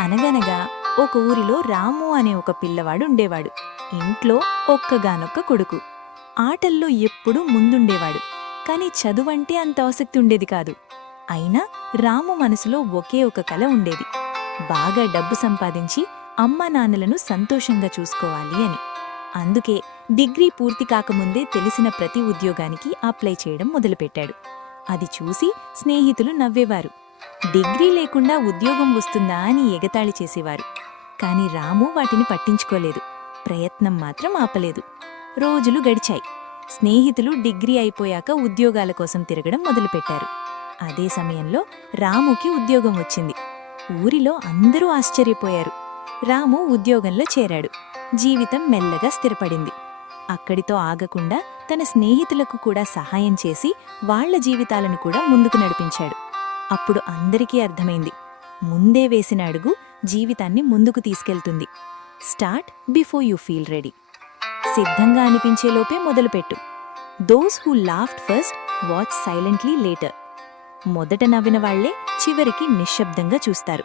అనగనగా ఒక ఊరిలో రాము అనే ఒక పిల్లవాడు ఉండేవాడు. ఇంట్లో ఒక్కగానొక్క కొడుకు. ఆటల్లో ఎప్పుడూ ముందుండేవాడు. కాని చదువంటే అంత ఆసక్తి ఉండేది కాదు. అయినా రాము మనసులో ఒకే ఒక కల ఉండేది. బాగా డబ్బు సంపాదించి అమ్మా నాన్నలను సంతోషంగా చూసుకోవాలి అని. అందుకే డిగ్రీ పూర్తి కాకముందే తెలిసిన ప్రతి ఉద్యోగానికి అప్లై చేయడం మొదలుపెట్టాడు. అది చూసి స్నేహితులు నవ్వేవారు. డిగ్రీ లేకుండా ఉద్యోగం వస్తుందా అని ఎగతాళి చేసేవారు. కాని రాము వాటిని పట్టించుకోలేదు. ప్రయత్నం మాత్రం ఆపలేదు. రోజులు గడిచాయి. స్నేహితులు డిగ్రీ అయిపోయాక ఉద్యోగాల కోసం తిరగడం మొదలుపెట్టారు. అదే సమయంలో రాముకి ఉద్యోగం వచ్చింది. ఊరిలో అందరూ ఆశ్చర్యపోయారు. రాము ఉద్యోగంలో చేరాడు. జీవితం మెల్లగా స్థిరపడింది. అక్కడితో ఆగకుండా తన స్నేహితులకు కూడా సహాయం చేసి వాళ్ల జీవితాలను కూడా ముందుకు నడిపించాడు. అప్పుడు అందరికీ అర్థమైంది, ముందే వేసిన అడుగు జీవితాన్ని ముందుకు తీసుకెళ్తుంది. Start before you feel ready. సిద్ధంగా అనిపించేలోపే మొదలుపెట్టు. Those who laughed first watch silently later. మొదట నవ్విన వాళ్లే చివరికి నిశ్శబ్దంగా చూస్తారు.